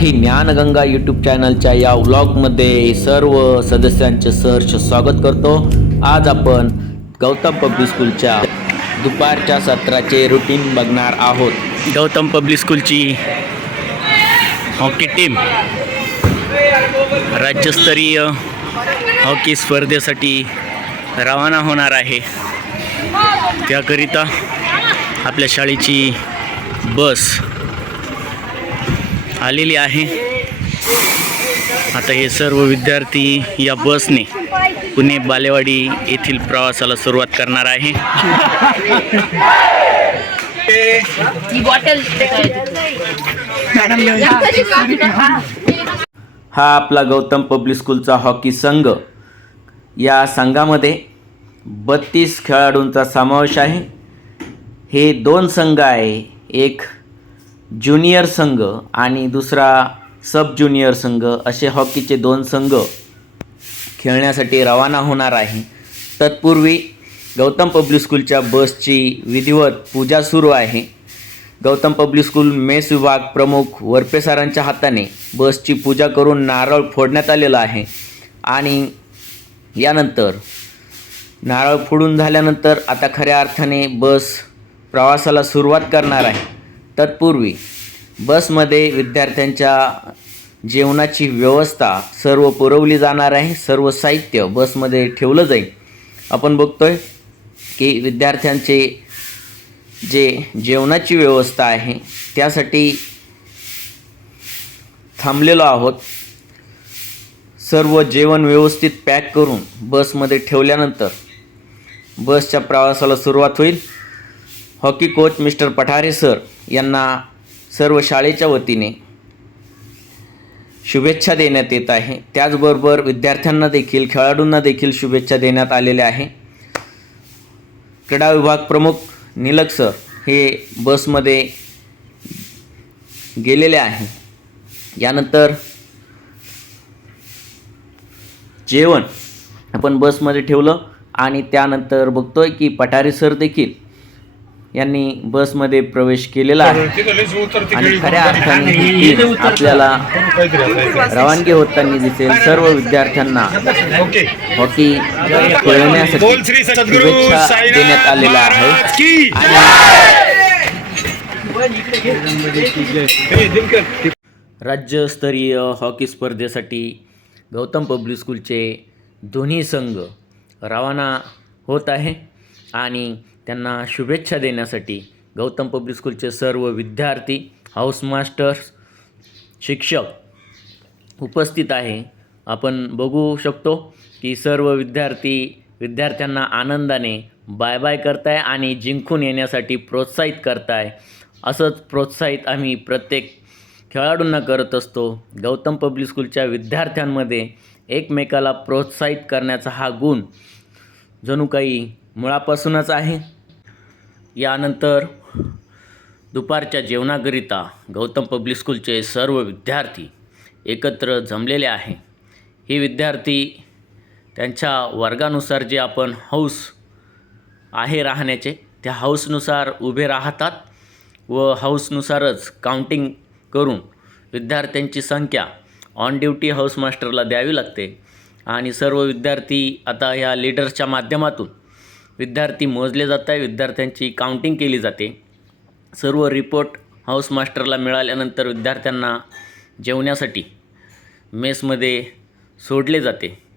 Marathi Dnyanganga YouTube चॅनलच्या या व्लॉगमध्ये सर्व सदस्यांचे सहर्ष स्वागत करतो. आज आपण गौतम पब्लिक स्कूलच्या दुपारच्या सत्राचे रुटीन बघणार आहोत. गौतम पब्लिक स्कूलची हॉकी टीम राज्यस्तरीय हॉकी स्पर्धेसाठी रवाना होणार आहे. त्याकरिता आपल्या शाळेची बस आलेली आहे. आता हे सर्व विद्यार्थी या बसने पुणे बालेवाडी येथील प्रवासाला सुरुवात करणार आहे. ही बॉटल हा आपला गौतम पब्लिक स्कूलचा हॉकी संघ. या संघामध्ये बत्तीस खेळाडूंचा समावेश आहे. हे दोन संघ आहे. एक ज्युनियर संघ आणि दुसरा सब ज्युनियर संघ असे हॉकीचे दोन संघ खेळण्यासाठी रवाना होणार आहे. तत्पूर्वी गौतम पब्लिक स्कूलच्या बसची विधिवत पूजा सुरू आहे. गौतम पब्लिक स्कूल मेस विभाग प्रमुख वरपेसरांच्या हाताने बसची पूजा करून नारळ फोडण्यात आलेलं आहे आणि यानंतर नारळ फोडून झाल्यानंतर आता खऱ्या अर्थाने बस प्रवासाला सुरुवात करणार आहे. तत्पूर्वी बसमध्ये विद्यार्थ्यांच्या जेवणाची व्यवस्था सर्व पुरवली जाणार आहे. सर्व साहित्य बसमध्ये ठेवलं जाईल. आपण बघतो आहे की विद्यार्थ्यांचे जे जेवणाची व्यवस्था आहे त्यासाठी थांबलेलो आहोत. सर्व जेवण व्यवस्थित पॅक करून बसमध्ये ठेवल्यानंतर बसच्या प्रवासाला सुरुवात होईल. Hockey coach mister Pathare sir यांना सर्व शाळेच्या वतीने शुभेच्छा देण्यात येत आहे. त्याचबरोबर विद्यार्थ्यांना देखील खेळाडूंना देखील शुभेच्छा देण्यात आलेल्या आहे. क्रीडा विभाग प्रमुख निलक सर हे बसमध्ये गेलेले आहे. यानंतर जेवण आपण बसमध्ये ठेवलं आणि त्यानंतर बघतोय की पठारे सर देखील यांनी बसमध्ये प्रवेश केलेला आहे. आणि खऱ्या अर्थाने आपल्याला रवानगी होताना दिसेल. सर्व विद्यार्थ्यांना हॉकी खेळण्यासाठी शुभेच्छा देण्यात आलेल्या आहे. राज्यस्तरीय हॉकी स्पर्धेसाठी गौतम पब्लिक स्कूलचे दोन्ही संघ रवाना होत आहे. आणि त्यांना शुभेच्छा देण्यासाठी गौतम पब्लिक स्कूलचे सर्व विद्यार्थी हाऊस मास्टर्स शिक्षक उपस्थित आहे. आपण बघू शकतो की सर्व विद्यार्थी विद्यार्थ्यांना आनंदाने बाय बाय करताय आणि जिंकून येण्यासाठी प्रोत्साहित करताय. असंच प्रोत्साहित आम्ही प्रत्येक खेळाडूंना करत असतो. गौतम पब्लिक स्कूलच्या विद्यार्थ्यांमध्ये एकमेकाला प्रोत्साहित करण्याचा हा गुण जणू काही मुळापासूनच आहे. यानंतर दुपारच्या जेवणाकरिता गौतम पब्लिक स्कूलचे सर्व विद्यार्थी एकत्र जमलेले आहे. हे विद्यार्थी त्यांच्या वर्गानुसार जे आपण हौस आहे राहण्याचे त्या हौसनुसार उभे राहतात व हौसनुसारच काउंटिंग करून विद्यार्थ्यांची संख्या ऑन ड्युटी हाऊस मास्टरला द्यावी लागते. आणि सर्व विद्यार्थी आता ह्या लीडर्सच्या माध्यमातून विद्यार्थी मोजले जात आहे विद्यार्थ्यांची काउंटिंग केली जाते. सर्व रिपोर्ट हाऊस मास्टरला मिळाल्यानंतर विद्यार्थ्यांना जेवण्यासाठी मेसमध्ये सोडले जाते.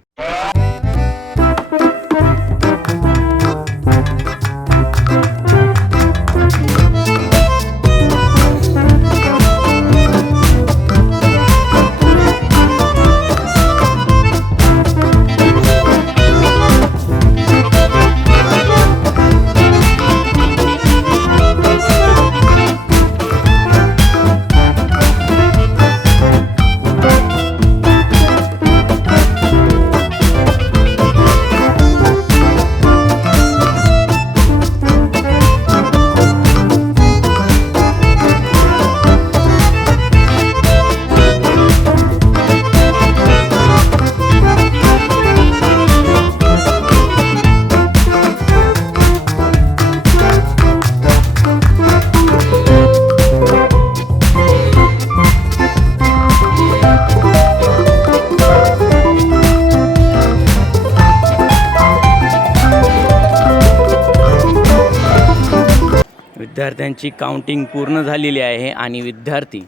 विद्यार्थ्यांची काउंटिंग पूर्ण झालेली आहे आणि विद्यार्थी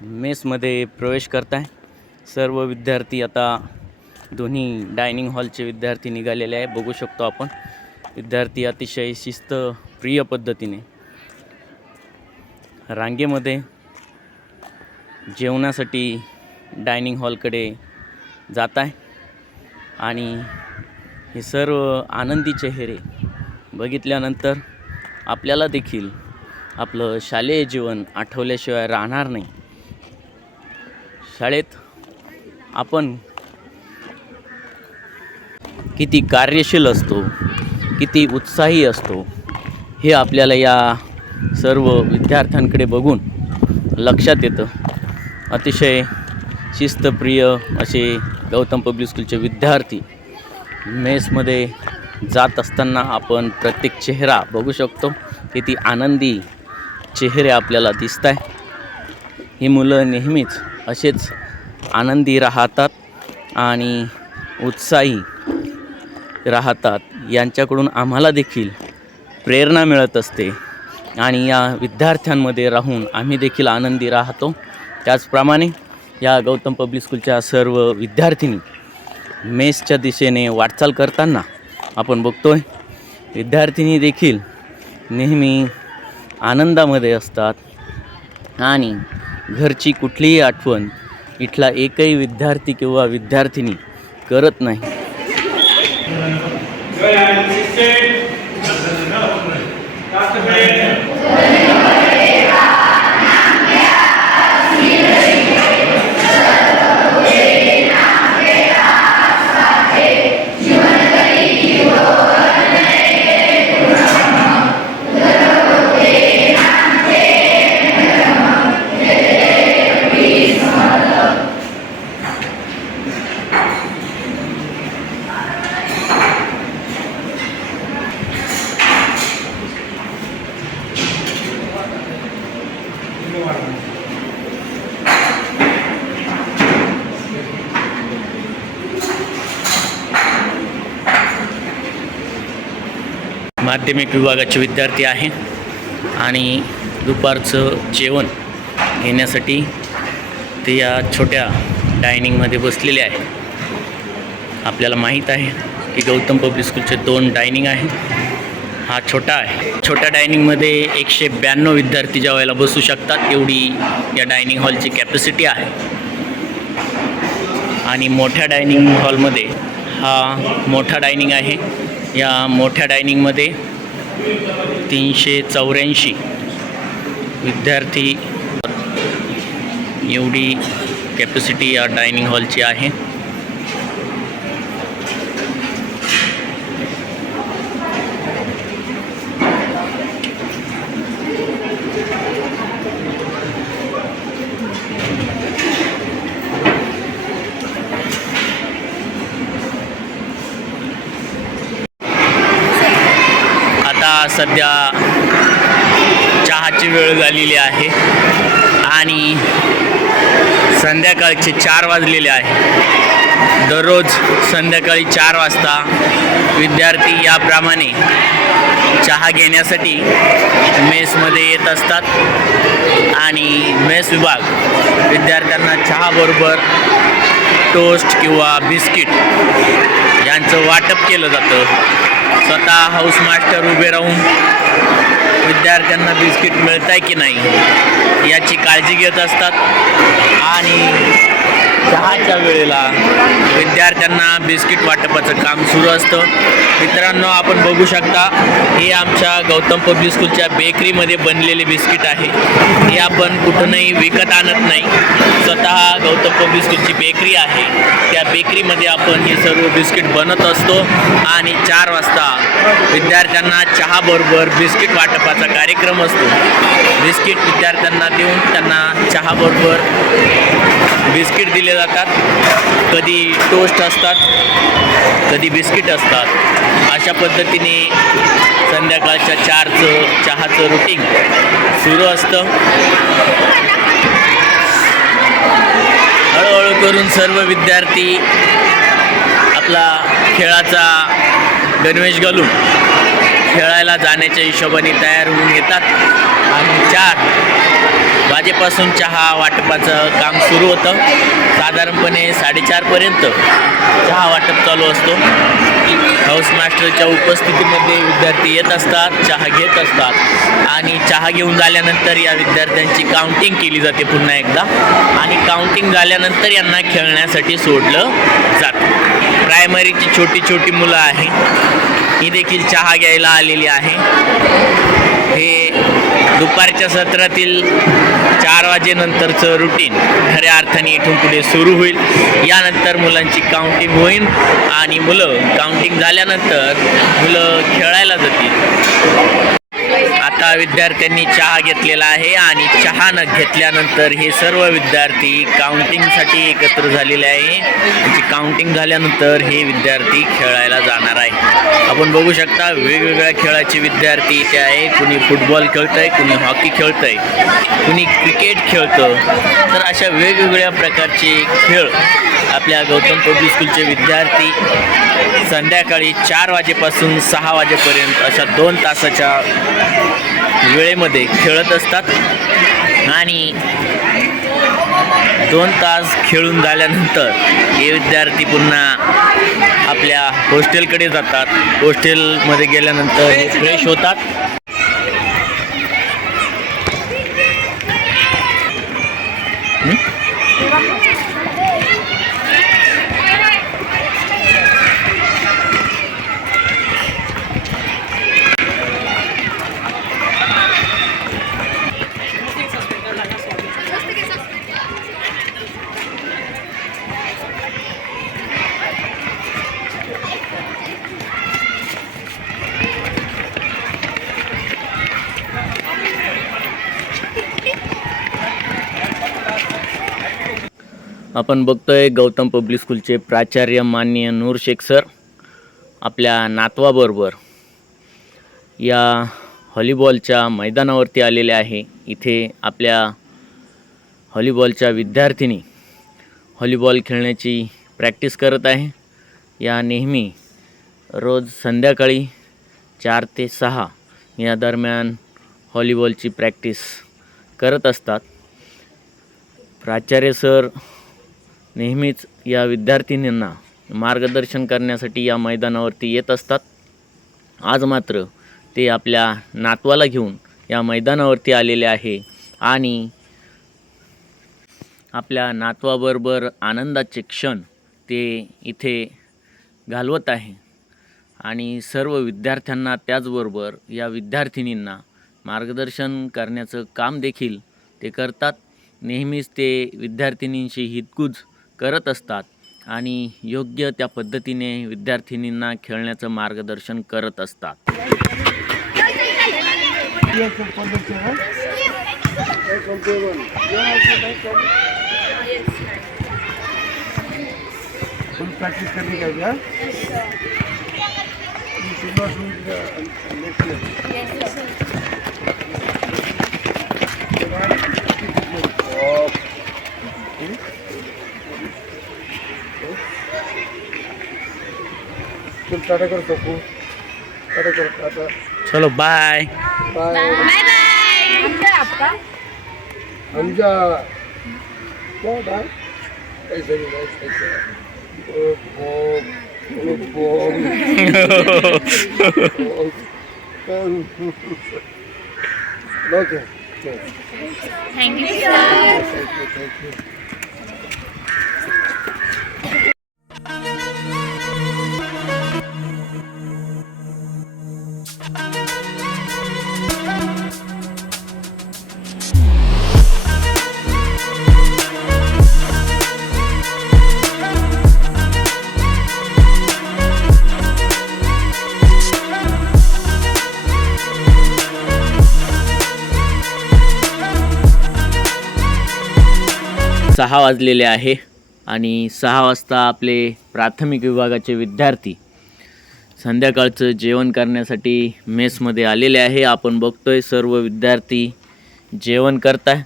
मेसमध्ये प्रवेश करत आहे सर्व विद्यार्थी आता दोन्ही डायनिंग हॉलचे विद्यार्थी निघालेले आहे बघू शकतो आपण. विद्यार्थी अतिशय शिस्तप्रिय पद्धतीने रांगेमध्ये जेवणासाठी डायनिंग हॉलकडे जात आहे आणि हे सर्व आनंदी चेहरे बघितल्यानंतर आपल्याला देखील आपलं शालेय जीवन आठवल्याशिवाय राहणार नाही. शाळेत आपण किती कार्यशील असतो किती उत्साही असतो हे आपल्याला या सर्व विद्यार्थ्यांकडे बघून लक्षात येतं. अतिशय शिस्तप्रिय असे गौतम पब्लिक स्कूलचे विद्यार्थी मेसमध्ये जात असताना आपण प्रत्येक चेहरा बघू शकतो. किती आनंदी चेहरे आपल्याला दिसत आहे ही मुलं नेहमीच असेच आनंदी राहतात आणि उत्साही राहतात. यांच्याकडून आम्हाला देखील प्रेरणा मिळत असते. आणि या विद्यार्थ्यांमध्ये राहून आम्ही देखील आनंदी राहतो. त्याचप्रमाणे या गौतम पब्लिक स्कूलच्या सर्व विद्यार्थिनी मेसच्या दिशेने वाटचाल करताना आपण बघतोय. विद्यार्थिनी देखील नेहमी आनंदामध्ये असतात. आणि घरची कुठलीही आठवण इथला एकही विद्यार्थी किंवा विद्यार्थिनी करत नाही. माध्यमिक विभागाचे विद्यार्थी आहे आणि दुपारचं जेवण घेण्यासाठी ते या छोट्या डायनिंगमध्ये बसलेले आहे आपल्याला माहीत आहे की गौतम पब्लिक स्कूलचे दोन डायनिंग आहे. हा छोटा आहे. छोट्या डायनिंगमध्ये एकशे ब्याण्णव विद्यार्थी जेवायला बसू शकतात. एवढी या डायनिंग हॉलची कॅपॅसिटी आहे. आणि मोठ्या डायनिंग हॉलमध्ये हा मोठा डायनिंग आहे. या मोठ्या डायनिंगमध्ये तीनशे चौऱ्याऐंशी. विद्यार्थी एवढी कॅपॅसिटी या डायनिंग हॉलची आहे आता सध्या चहाची वेळ झालेली आहे आणि संध्याकाळचे चार वाजलेले आहे. दररोज संध्याकाळी चार वाजता विद्यार्थी याप्रमाणे चहा घेण्यासाठी मेसमध्ये येत असतात आणि मेस विभाग विद्यार्थ्यांना चहाबरोबर टोस्ट किंवा बिस्किट यांचं वाटप केलं जातं. स्वतः हाऊस मास्टर उभे राहून विद्यार्थ्यांना बिस्किट मिळत आहे की नाही याची काळजी घेत असतात. आणि चहाच्या वेळेला विद्यार्थ्यांना बिस्किट वाटपाचं काम सुरू असतं. मित्रांनो आपण बघू शकता हे आमच्या गौतम पब्लिक स्कूलच्या बेकरीमध्ये बनलेले बिस्किट आहे. हे आपण कुठूनही विकत आणत नाही. स्वतः गौतम पब्लिक स्कूलची बेकरी आहे. त्या बेकरीमध्ये आपण हे सर्व बिस्किट बनत असतो आणि चार वाजता विद्यार्थ्यांना चहाबरोबर बिस्किट वाटपाचा कार्यक्रम असतो. बिस्किट विद्यार्थ्यांना देऊन त्यांना चहाबरोबर बिस्किट दिले जातात. कधी टोस्ट असतात कधी बिस्किट असतात. अशा पद्धतीने संध्याकाळच्या चारचं चहाचं रुटीन सुरू असतं. हळूहळू करून सर्व विद्यार्थी आपला खेळाचा गणवेश घालून खेळायला जाण्याच्या हिशोबाने तयार होऊन येतात. आणि चार वाजेपासून चहा वाटपाचं काम सुरू होतं. साधारणपणे साडेचारपर्यंत चहा वाटप चालू असतो. हाऊस मास्टरच्या उपस्थितीमध्ये विद्यार्थी येत असतात चहा घेत असतात. आणि चहा घेऊन झाल्यानंतर या विद्यार्थ्यांची काउंटिंग केली जाते पुन्हा एकदा. आणि काउंटिंग झाल्यानंतर यांना खेळण्यासाठी सोडलं जातं. प्रायमरीची छोटी छोटी मुलं आहे. ही देखील चहा घ्यायला आलेली आहे. दुपारच्या सत्रातील चार वाजेनंतरचं रुटीन खऱ्या अर्थाने इथून पुढे सुरू होईल. यानंतर मुलांची काउंटिंग होईल आणि मुलं काउंटिंग झाल्यानंतर मुलं खेळायला जातील. आता विद्यार्थ्यांनी चहा घेतलेला आहे आणि चहा न घेतल्यानंतर हे सर्व विद्यार्थी काउंटिंगसाठी एकत्र झालेले आहे. त्याची काउंटिंग झाल्यानंतर हे विद्यार्थी खेळायला जाणार आहे आपण बघू शकता वेगवेगळ्या खेळाचे विद्यार्थी इथे आहे. कुणी फुटबॉल खेळतंय कुणी हॉकी खेळतंय कुणी क्रिकेट खेळतं. तर अशा वेगवेगळ्या प्रकारचे खेळ आपल्या गौतम पब्लिक स्कूलचे विद्यार्थी संध्याकाळी चार वाजेपासून सहा वाजेपर्यंत अशा दोन तासाच्या वेळेमध्ये खेळत असतात. आणि दोन तास खेळून झाल्यानंतर हे विद्यार्थी पुन्हा आपल्या हॉस्टेलकडे जातात. हॉस्टेलमध्ये गेल्यानंतर हे फ्रेश होतात. आपण बघतोय गौतम पब्लिक स्कूलचे प्राचार्य माननीय नूर शेख सर आपल्या नातवाबरोबर या हॉलीबॉलच्या मैदानावरती आलेले आहे. इथे आपल्या हॉलीबॉलच्या विद्यार्थिनी हॉलीबॉल खेळण्याची प्रॅक्टिस करत आहे. या नेहमी रोज संध्याकाळी चार ते सहा या दरम्यान हॉलीबॉलची प्रॅक्टिस करत असतात. प्राचार्य सर नेहमीच या विद्यार्थिनींना मार्गदर्शन करण्यासाठी या मैदानावरती येत असतात. आज मात्र ते आपल्या नातवाला घेऊन या मैदानावरती आलेले आहे आणि आपल्या नातवाबरोबर आनंदाचे क्षण ते इथे घालवत आहे. आणि सर्व विद्यार्थ्यांना त्याचबरोबर या विद्यार्थिनींना मार्गदर्शन करण्याचं काम देखील ते करतात. नेहमीच ते विद्यार्थिनींशी हितगुज करत असतात आणि योग्य त्या पद्धतीने विद्यार्थिनींना खेळण्याचं मार्गदर्शन करत असतात. फुल करनी चाहिए हाँ? ये सुबह सुबह नेक्स्ट ईयर चल टाटा कर सकू टाटा कर टाटा. चलो बाय बाय आपका? हमजा क्या बाय ऐसे नहीं ऐसे. ऐसे ओ ओ ओ ओके थैंक यू थैंक सहा वाजलेले आहे आणि सहा वाजता आपले प्राथमिक विभागाचे विद्यार्थी संध्याकाळचं जेवण करण्यासाठी मेसमध्ये आलेले आहे. आपण बघतोय सर्व विद्यार्थी जेवण करत आहे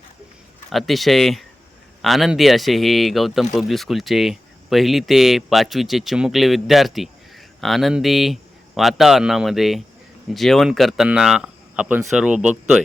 अतिशय आनंदी असे हे गौतम पब्लिक स्कूलचे पहिली ते पाचवीचे चिमुकले विद्यार्थी आनंदी वातावरणामध्ये जेवण करताना आपण सर्व बघतोय.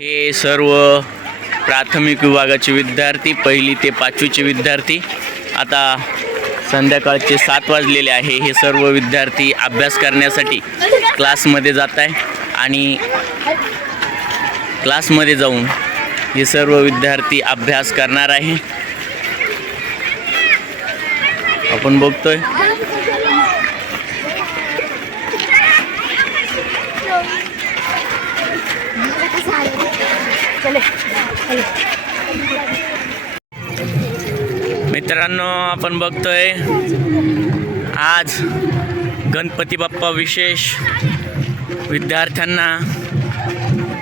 हे सर्व प्राथमिक विभागाचे विद्यार्थी पहिली ते पाचवीचे विद्यार्थी. आता संध्याकाळचे सात वाजलेले आहे. हे सर्व विद्यार्थी अभ्यास करण्यासाठी क्लासमध्ये जात आहे आणि क्लासमध्ये जाऊन हे सर्व विद्यार्थी अभ्यास करणार आहे. आपण बघतोय. मित्रांनो आपण बघतोय आज गणपती बाप्पा विशेष विद्यार्थ्यांना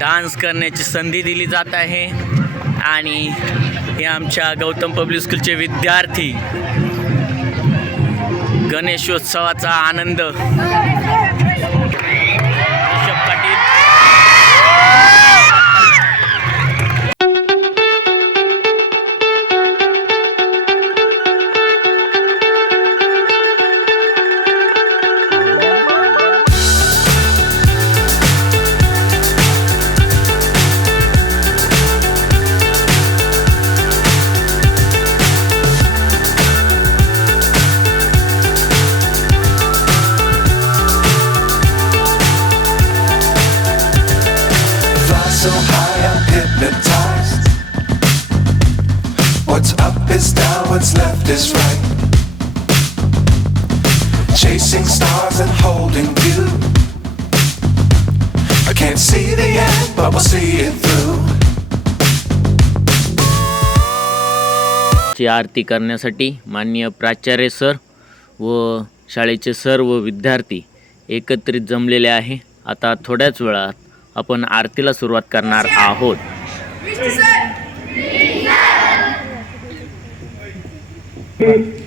डान्स करण्याची संधी दिली जात आहे. आणि हे आमच्या गौतम पब्लिक स्कूलचे विद्यार्थी गणेशोत्सवाचा आनंद देवाची आरती करण्यासाठी माननीय प्राचार्य सर व शाळेचे सर व विद्यार्थी एकत्रित जमलेले आहे. आता थोड्याच वेळात आपण आरतीला सुरुवात करणार आहोत.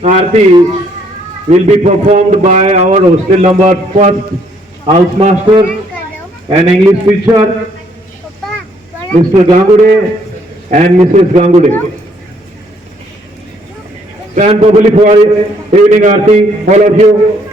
Aarti will be perform by our hostel number first house master and English teacher mister Gangude and missus Gangude Stand properly for evening Aarti, all of you.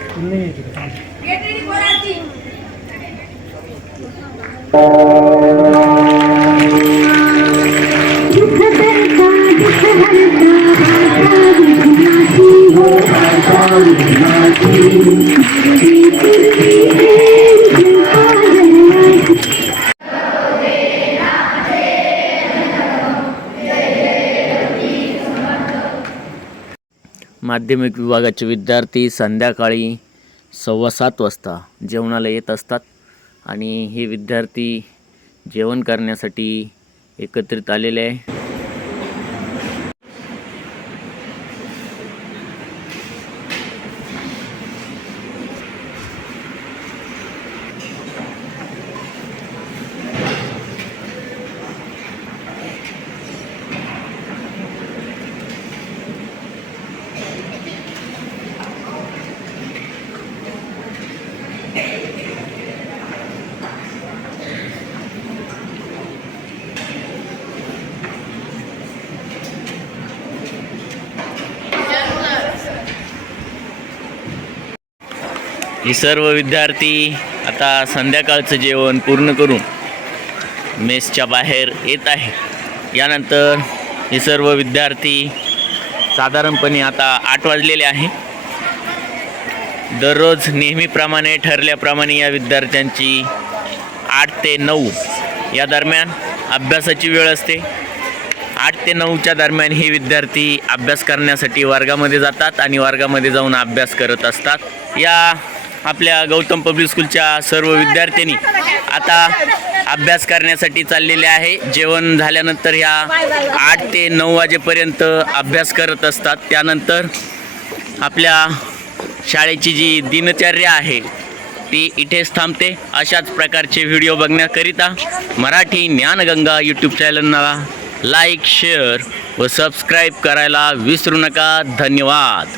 माध्यमिक विभागाचे विद्यार्थी संध्याकाळी सव्वा सात वाजता जेवणाला येत असतात आणि हे विद्यार्थी जेवण करण्यासाठी एकत्रित आलेले आहे. हे सर्व विद्यार्थी आता संध्याकाळचं जेवण पूर्ण करून मेसच्या बाहेर येत आहे. यानंतर हे सर्व विद्यार्थी साधारणपणे आता आठ वाजलेले आहे. दररोज नेहमीप्रमाणे ठरल्याप्रमाणे या विद्यार्थ्यांची आठ ते नऊ या दरम्यान अभ्यासाची वेळ असते. आठ ते नऊच्या दरम्यान हे विद्यार्थी अभ्यास करण्यासाठी वर्गामध्ये जातात आणि वर्गामध्ये जाऊन अभ्यास करत असतात. या आपल्या गौतम पब्लिक स्कूलच्या सर्व विद्यार्थ्यांनी आता अभ्यास करण्यासाठी चाललेले आहे. जेवण झाल्यानंतर ह्या आठ ते नऊ वाजेपर्यंत अभ्यास करत असतात. त्यानंतर आपल्या शाळेची जी दिनचर्या आहे ती इथेच थांबते. अशाच प्रकारचे व्हिडिओ बघण्याकरिता मराठी ज्ञानगंगा यूट्यूब चॅनलला लाईक शेअर व सबस्क्राईब करायला विसरू नका. धन्यवाद.